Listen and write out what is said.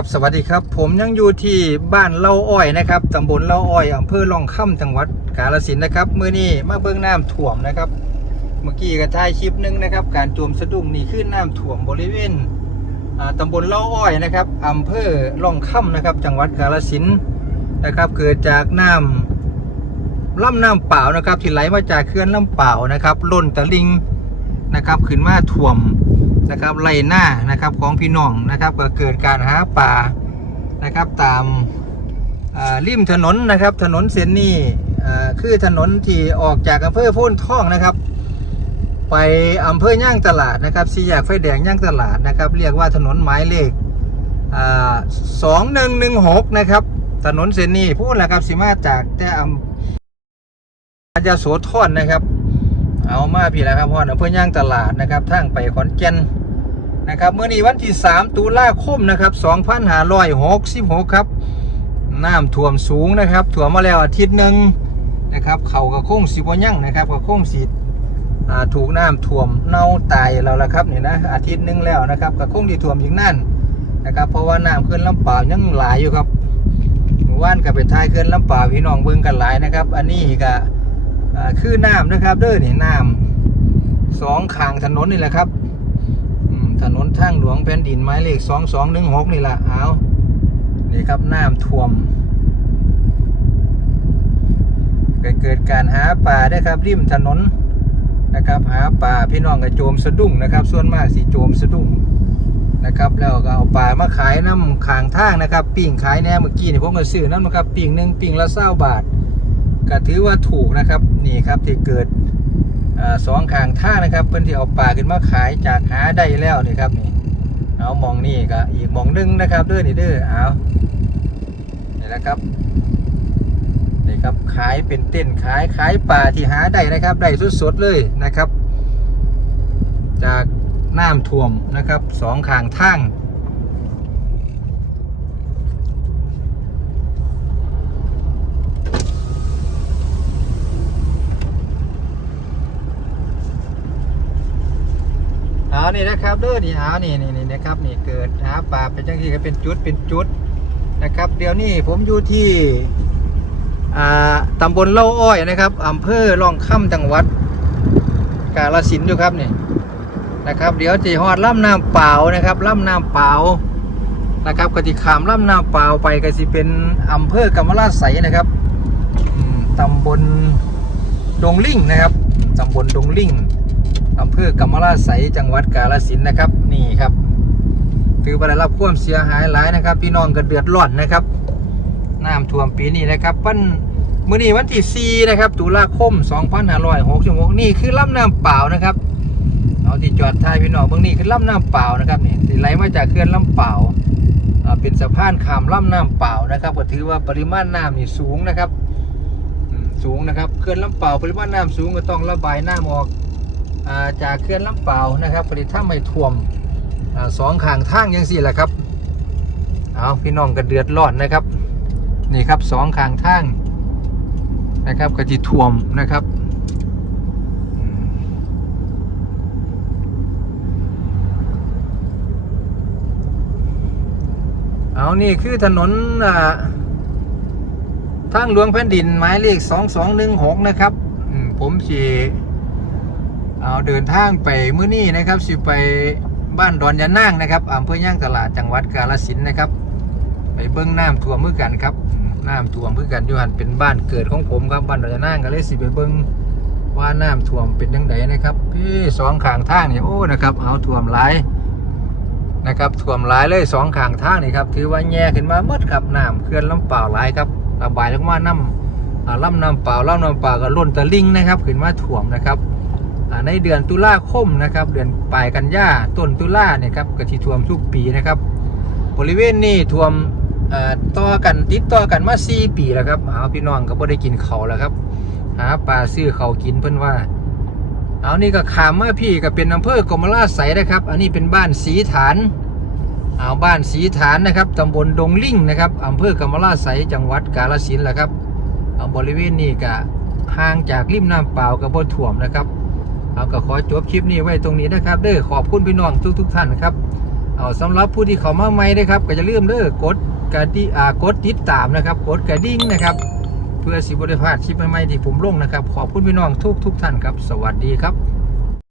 ครับสวัสดีครับ ผมยังอยู่ที่บ้านเล่าอ้อยนะครับตำบลเล่าอ้อยอำเภอลองค่ำจังหวัดกาฬสินธุ์นะครับมื้อนี้มาเบิ่งน้ำท่วมนะครับ เมื่อกี้ก็ถ่ายคลิปหนึงนะครับ การจมสะดุ้งนี่คือน้ำท่วมบริเวณอ่าตำบลเล่าอ้อยนะครับอำเภอลองค่ำนะครับ จังหวัดกาฬสินธุ์นะครับ เกิดจากน้ำล่ำน้ำเปล่านะครับ ที่ไหลมาจากเขื่อนลำเปล่านะครับล้นตะลิงนะครับ ขึ้นมาท่วม นะครับไล่หน้านะครับของพี่น้องนะครับก็เกิดการหาป่านะครับตามริมถนนนะครับ ถนนเส้นนี้อ่คือถนนที่ออกจากอำเภอโพ้นท่องนะครับ ไปอำเภอย่างตลาดนะครับสี่แยกไฟแดงย่างตลาดนะครับ เรียกว่าถนนหมายเลขสองหนึ่งหนึ่งหกนะครับถนนเส้นนี้พูดแล้วครับสิมาจากแต่อำยาโสธรนะครับ เอามาพี่แล้วครับพ่ออำเภอย่างตลาดนะครับทางไปขอนแก่นนะครับเมื่อนี้วันที่ 3 ตุลาคมนะครับ2566 ครับน้ำท่วมสูงนะครับท่วมมาแล้วอาทิตย์หนึ่งนะครับเขากระโค้งสีบยั่งนะครับกระโค้งสีถูกน้ำท่วมเน่าตายแล้วละครับเนี่ยนะอาทิตย์หนึ่งแล้วนะครับกระโค้งที่ท่วมอย่างนั่นนะครับเพราะว่าน้ำขึ้นลำเปล่ายังหลายอยู่ครับหมู่านกับไปท้ายขึ้นลำเปล่าพี่น้องเบิ่งกันหลายนะครับ อันนี้ก็ คือน้ำนะครับ เด้อนี่น้ำสองข้างถนนนี่แหละครับถนนทางหลวงแผ่นดินหมายเลขสองสองหนึ่งหกนี่แหละเอานี่ครับน้ำท่วมเกิดเกิดการหาป่าได้ครับริมถนนนะครับ หาป่าพี่น้องกับโจมสะดุ้งนะครับ ส่วนมากสิโจมสะดุ้งนะครับแล้วก็เอาป่ามาขายน้ำขางทางนะครับ ปิ่งขายแน่เมื่อกี้นี่ผมก็ซื้อน้ำนะครับปิ่งหนึ่งปิ่งละเศร้าบาท ก็ถือว่าถูกนะครับนี่ครับที่เกิดอสองข้างท่านะครับเพื่อนที่เอาปลาขึ้นมาขายจากหาได้แล้วนี่ครับนี่เอามองนี่ก็อีกมองหนึงนะครับด้อนี่ด้อเอานี่แหละครับนี่ครับขายเป็นเต้นขายขายปลาที่หาได้นะครับได้สดๆเลยนะครับ จากน้ำท่วมนะครับสองข้างทาง นี่นะครับเด้อนี่เอานี่นี่นี่นะครับนี่เกิดหาปลาเป็นจังที่ก็เป็นจุดเป็นจุดนะครับ เดี๋ยวนี้ผมอยู่ที่อ่าตำบลเล่าอ้อยนะครับอำเภอร่องค่ำจังหวัด กาฬสินธุ์อยู่ครับนี่นะครับ เดี๋ยวจะฮอดล่ำน้ำเปล่านะครับล่ำน้ำเปล่านะครับกติขามล่ำน้ำเปล่าไปก็สิเป็นอำเภอกำมะลาไสนะครับตำบลดงลิ่งนะครับตำบลดงลิ่ง อำเภอกำมะลาไสจังหวัดกาฬสินนะครับนี่ครับถือว่าได้รับความเสียหายหลายนะครับ พี่น้องก็เดือดร้อนนะครับน้ำท่วมปีนี้นะครับวันมื้อนี้วันที่4นะครับตุลาคม2566นี่คือลำน้ำเปล่านะครับเอาที่จอดท้ายพี่น้องเบื้องนี้คือลำน้ำเปล่านะครับนี่ที่ไหลมาจากเขื่อนลำเปล่าเป็นสะพานข้ามลำน้ำเปล่านะครับก็ถือว่าปริมาณน้ำนี่สูงนะครับสูงนะครับเขื่อนลำเปล่าปริมาณน้ำสูงก็ต้องระบายน้ำออก จากเขื่อนลำเปล่านะครับผลิตถ้าไม่ท่วมอสองข้างทางยังสี่แหละครับเอาพี่น้องก็เดือดร้อนนะครับนี่ครับสองข้างทางนะครับก็จะท่วมนะครับเอานี่คือถนนอ่าทางหลวงแผ่นดินหมายเลข2216นะครับอืมผมสี เอาเดินทางไปเมื้อนี้นะครับสิไปบ้านดอนยะนางนะครับอำเภอย่างตลาดจังหวัดกาฬสินธุ์นะครับ ไปเบิ้งน้ำท่วมมือกันครับน้ำท่วมมือกันยูหันเป็นบ้านเกิดของผมครับบ้านดอนยะนางก็เลยสิไปเบิ้งว่าน้ำท่วมเป็นยังไงนะครับพี่สองข้างทางนี่โอ้นะครับ เอาท่วมหลายนะครับท่วมหลายเลยสองข้างทางนี่ครับถือว่าแย่ขึ้นมาเมื่อครับน้ำเขื่อนลำเปล่าหลายครับระบายลงมาน้ำอ่าลำน้ำเปล่าลำน้ำเปล่าก็ล้นตะลิงนะครับ ขึ้นมาท่วมนะครับ ในเดือนตุลาคมนะครับ เดือนปลายกันยาต้นตุลาเนี่ยครับก็ที่ท่วมทุกปีนะครับ บริเวณนี้ท่วมต่อกันติดต่อกันมา4ปีแล้วครับเอาพี่น้องก็บ่ได้กินเขาแล้วครับหาปลาซื้อเขากินเพิ่นว่า เอานี่ก็ขามมาพี่ก็เป็นอำเภอกมราชไสนะครับ อันนี้เป็นบ้านสีฐานเอาบ้านสีฐานนะครับตำบลดงลิ่งนะครับอำเภอกมราชไสจังหวัดกาฬสินธุ์แหละครับเอาบริเวณนี้ก็ห่างจากริมน้ำเปล่าก็บ่ท่วมนะครับ เอาก็ขอจบคลิปนี้ไว้ตรงนี้นะครับเด้อขอบคุณพี่น้องทุกๆท่านครับเอาสำหรับผู้ที่เขามาใหม่นะครับก็จะลืมเด้อกดกระดิ่งกดติดตามนะครับกดกระดิ่งนะครับ เพื่อสิบริพาดคลิปใหม่ๆที่ผมลงนะครับ ขอบคุณพี่น้องทุกทุกท่านครับ สวัสดีครับ